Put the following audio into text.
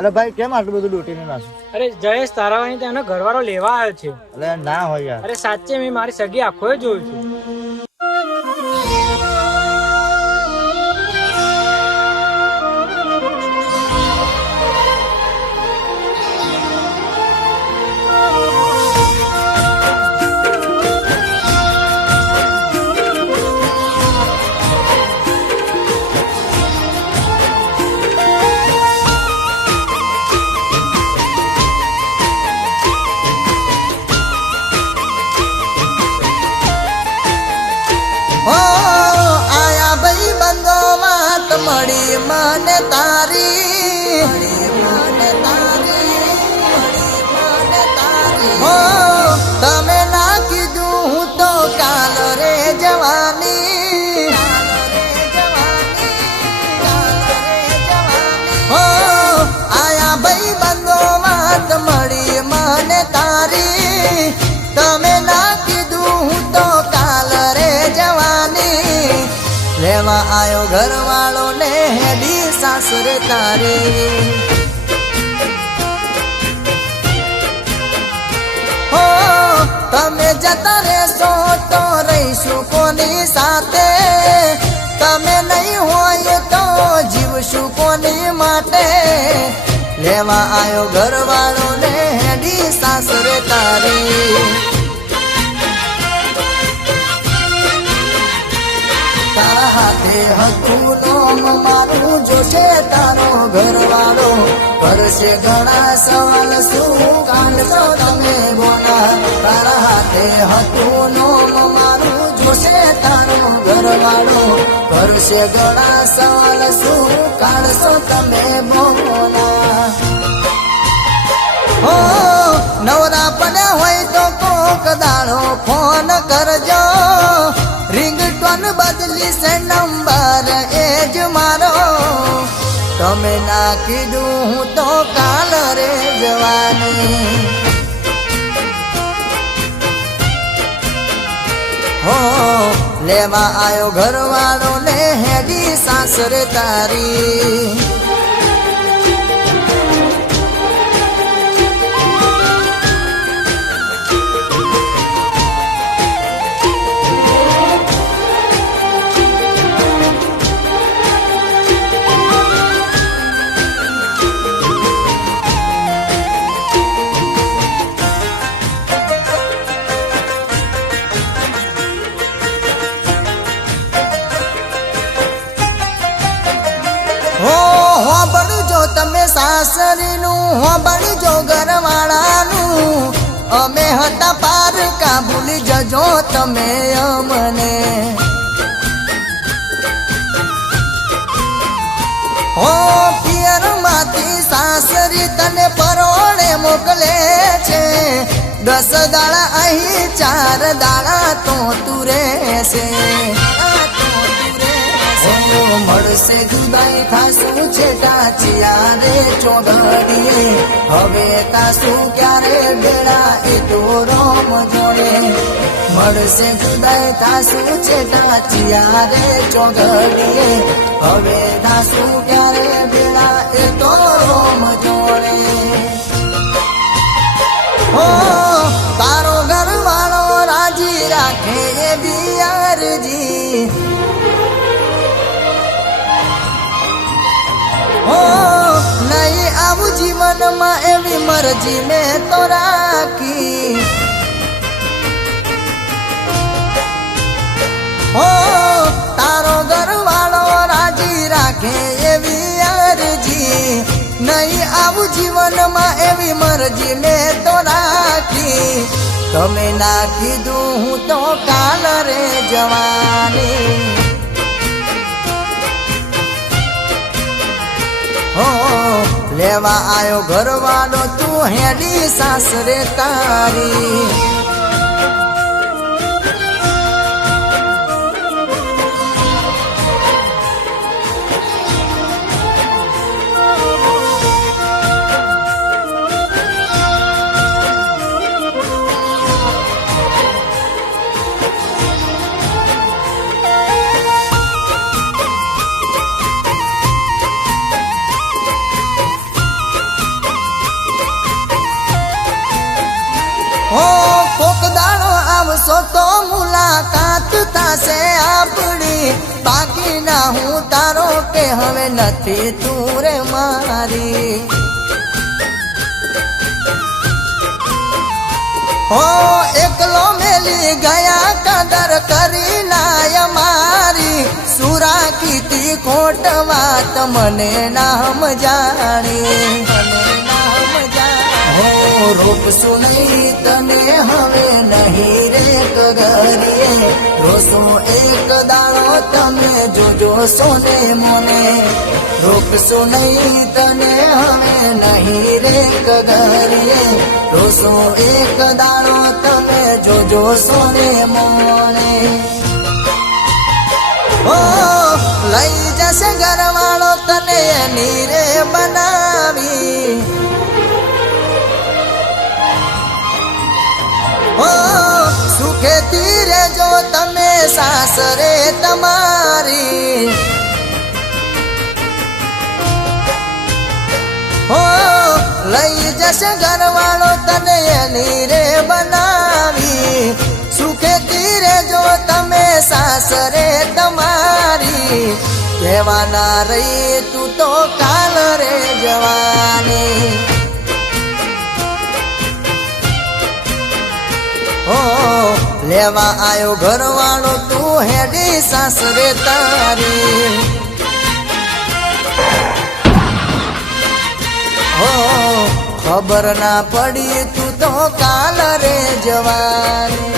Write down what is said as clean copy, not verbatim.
અરે ભાઈ કેમ આટલું બધું લૂંટીને નાખું? અરે જયેશ તારાવાની તેનો ઘરવાળો લેવા આવ્યો છે. અરે ના હોય યાર. અરે સાચે મેં મારી સગી આંખોએ જોયું છે. મળી મને તારી હો તમે ના કીધું હું તો કાલ રે જવાની હો આયા ભાઈ બંધો વાત મળી મને તારી તમે ના કીધું હું તો કાલ રે જવાની લેવા આયો ઘરવાળો ને હેડી સાસરે તારી હો તમે જતા રહેશો તો રહીશું કોની સાથે તમે નહીં હોય તો જીવશું કોની માટે લેવા આયો ઘરવાળો ને હેડી સાસરે તારી તારા હાથે હતું નોમ મારું જોશે તારો ઘરવાળો કરશે ઘણા સવાલ શું કાઢશો તમે બોલા તારા હાથે હતું નોમ મારું જોશે તારો ઘરવાળો કરશે ઘણા સવાલ શું કાઢશો તમે બોલા હો નવરા પડ્યા હોય તો કોક દાડો ફોન કરજો રિંગટોન બદલી છે નંબર એ જ મારો તમે ના કીધું હું તો કાલ રે જવાની હો લેવા આયો ઘરવાળો ને હેડી સાસરે તારી તમે સાસરીનું હોબળજો ઘરવાળાનું અમે હતા પારકા ભૂલી જજો તમે અમને હો પિયર માંથી સાસરી તને પરોળે મોકલે છે 10 દાડા અહીં 4 દાડા તો તું રહેશે મળશે જુદાઈ ખાસું છે ટાચિયા રે ચોગડીએ હવે કાસું ક્યારે બેડા એ તો રોમ જોડે મળશે જુદાઈ ખાસું છે ટાચિયા રે ચોગડીએ હવે કાસું ક્યારે બેડા એ તો રોમ જોડે હો તારો ઘરવાળો રાજી રાખે એ બિયારજી હો નહીં આવું જીવનમાં એવી મરજી મેં તો રાખી હો તારો ઘરવાળો રાજી રાખે એવી અરજી નહીં આવું જીવનમાં એવી મરજી મેં તો રાખી તમે ના કીધું હું તો કાલ રે જવાની હો લેવા આયો ઘરવાળો તું હેડી સાસરે તારી કોક દાડો આવશો તો મુલાકાત થશે આપણી બાકી ના હું તારો કે હવે નથી તું રે મારી હો એકલો મેલી ગયા કદર કરી નાય મારી સુરા કીધી ખોટ વાત મને નામ જાણી હો રોકશું નહીં તને હવે નહીં રે કગરીએ રોસો એક દાડો તમે જોજો સોને મોને રોકશું નહીં તને હવે નહીં રે કગરીએ રોસો એક દાડો તમે જોજો સોને મોને ઓ લઈ જશે ઘરવાળો તને નીરે બનાવી ઓ સુખેથી રહેજો તમે સાસરે તમારી હો લઈ જશે ઘરવાળો તને એની રે બનાવી સુખેથી રહેજો તમે સાસરે તમારી કહેવાના રહી તું તો કાલ રે જવાની હો લેવા આયો ઘરવાળો તું હેડી સાસરે તારી હો ખબર ના પડી તું તો કાલ રે જવાની